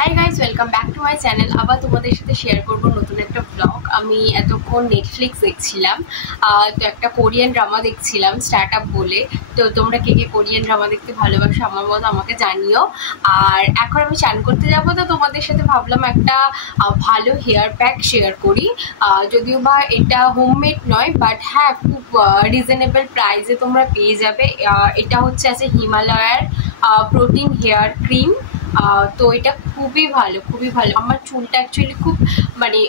Hi guys, welcome back to my channel. আবার তোমাদের সাথে শেয়ার করবো নতুন একটা ব্লগ। আমি এতক্ষণ নেটফ্লিক্স দেখছিলাম, তো একটা কোরিয়ান ড্রামা দেখছিলাম স্টার্ট আপ বলে। তো তোমরা কে কে কোরিয়ান ড্রামা দেখতে ভালোবাসো আমার মতো আমাকে জানিও। আর এখন আমি চান করতে যাবো, তো তোমাদের সাথে ভাবলাম একটা ভালো হেয়ার প্যাক শেয়ার করি। যদিও বা এটা হোমমেড নয়, বাট হ্যাঁ খুব রিজনেবল প্রাইসে তোমরা পেয়ে যাবে। এটা হচ্ছে আছে হিমালয়ার প্রোটিন হেয়ার ক্রিম। তো এটা খুবই ভালো, খুবই ভালো। আমার চুলটা অ্যাকচুয়ালি খুব মানে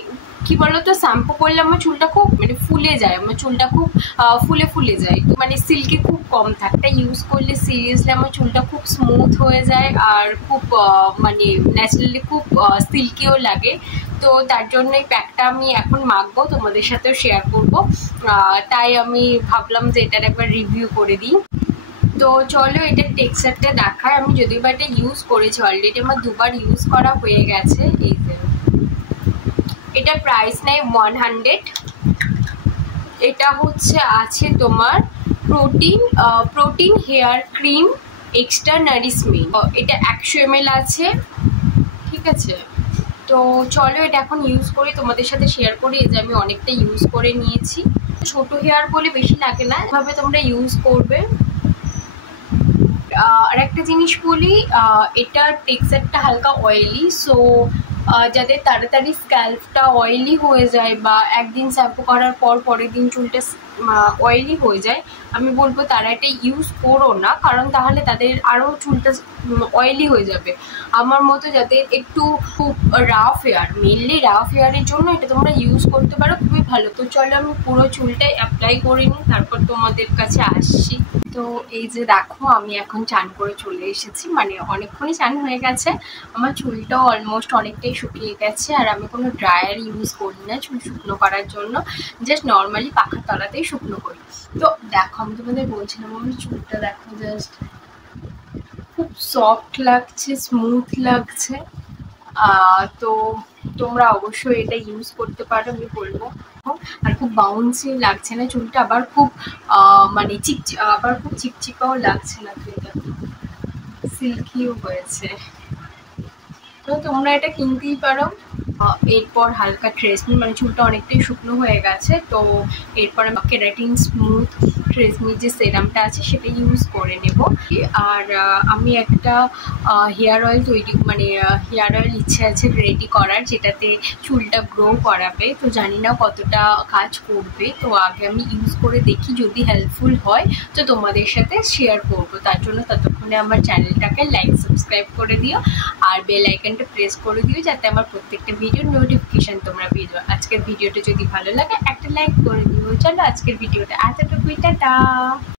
কি বলতো, শ্যাম্পু করলে আমার চুলটা খুব মানে ফুলে যায়, আমার চুলটা খুব ফুলে ফুলে যায়, মানে সিল্কি খুব কম থাকে। ইউজ করলে সিরিয়াসলি আমার চুলটা খুব স্মুথ হয়ে যায় আর খুব মানে ন্যাচারালি খুব সিল্কিও লাগে। তো তার জন্য এই প্যাকটা আমি এখন মাখবো, তোমাদের সাথেও শেয়ার করবো। তাই আমি ভাবলাম যে এটার একবার রিভিউ করে দিই। তো চলো এটার টেক্সচারটা দেখায়। আমি যদিও বা এটা ইউজ করেছি অলরেডি, আমার দুবার ইউজ করা হয়ে গেছে। এই যে এটা প্রাইস নেই 100। এটা হচ্ছে আছে তোমার protein hair cream extra nourishment. এটা 100 ml আছে, ঠিক আছে। তো চলো এটা এখন ইউজ করি, তোমাদের সাথে শেয়ার করি। এই যে আমি অনেকটা ইউজ করে নিয়েছি। ছোট হেয়ার বলে বেশি লাগে না, এভাবে তোমরা ইউজ করবে। আর একটা জিনিস বলি, এটার টেক্সচারটা হালকা অয়েলি, সো যাদের তাড়াতাড়ি স্ক্যাল্পটা অয়েলি হয়ে যায় বা একদিন শ্যাম্পু করার পর পরের দিন চুলটা অয়েলি হয়ে যায়, আমি বলবো তারা এটা ইউজ করো না, কারণ তাহলে তাদের আরও চুলটা অয়েলি হয়ে যাবে। আমার মতো যাদের একটু খুব রাফ হেয়ার, মেনলি রাফ হেয়ারের জন্য এটা তোমরা ইউজ করতে পারো, খুবই ভালো। তো চলো আমি পুরো চুলটাই অ্যাপ্লাই করে নিই, তারপর তোমাদের কাছে আসছি। তো এই যে দেখো, আমি এখন চান করে চলে এসেছি, মানে অনেকক্ষণই চান হয়ে গেছে। আমার চুলটাও অলমোস্ট অনেকটাই শুকিয়ে গেছে, আর আমি কোনো ড্রায়ার ইউজ করি না চুল শুকনো করার জন্য, জাস্ট নর্মালি পাখার তলাতেই শুকনো করি। তো দেখো, আমি তোমাদের বলছিলাম আমার চুলটা দেখো, জাস্ট খুব সফট লাগছে, স্মুথ লাগছে। তো তোমরা অবশ্যই এটা ইউজ করতে পারো, আমি বলবো। আর খুব বাউন্সি লাগছে না চুলটা, আবার খুব মানে আবার খুব চিকচিকাও লাগছে না, তো এটা সিল্কিও হয়েছে। তো তোমরা এটা কিনতেই পারো। এরপর হালকা ট্রেসমি, মানে চুলটা অনেকটাই শুকনো হয়ে গেছে, তো এরপর আমি কেরাটিন স্মুথ ট্রেসমি যে সেরামটা আছে সেটা ইউজ করে নেব। আর আমি একটা হেয়ার অয়েল হেয়ার অয়েল ইচ্ছে আছে রেডি করার, যেটাতে চুলটা গ্রো করাবে। তো জানি না কতটা কাজ করবে, তো আগে আমি ইউজ করে দেখি, যদি হেল্পফুল হয় তো তোমাদের সাথে শেয়ার করবো। তার জন্য ততক্ষণে আমার চ্যানেলটাকে লাইক সাবস্ক্রাইব করে দিও, আর বেল আইকনটা প্রেস করে দিও, যাতে আমার প্রত্যেকটা ভিডিওর নোটিফিকেশন তোমরা পেয়ে যাও। আজকের ভিডিওটা যদি ভালো লাগে একটা লাইক করে দিও। চলো আজকের ভিডিওটা এতটুকুই, টাটা।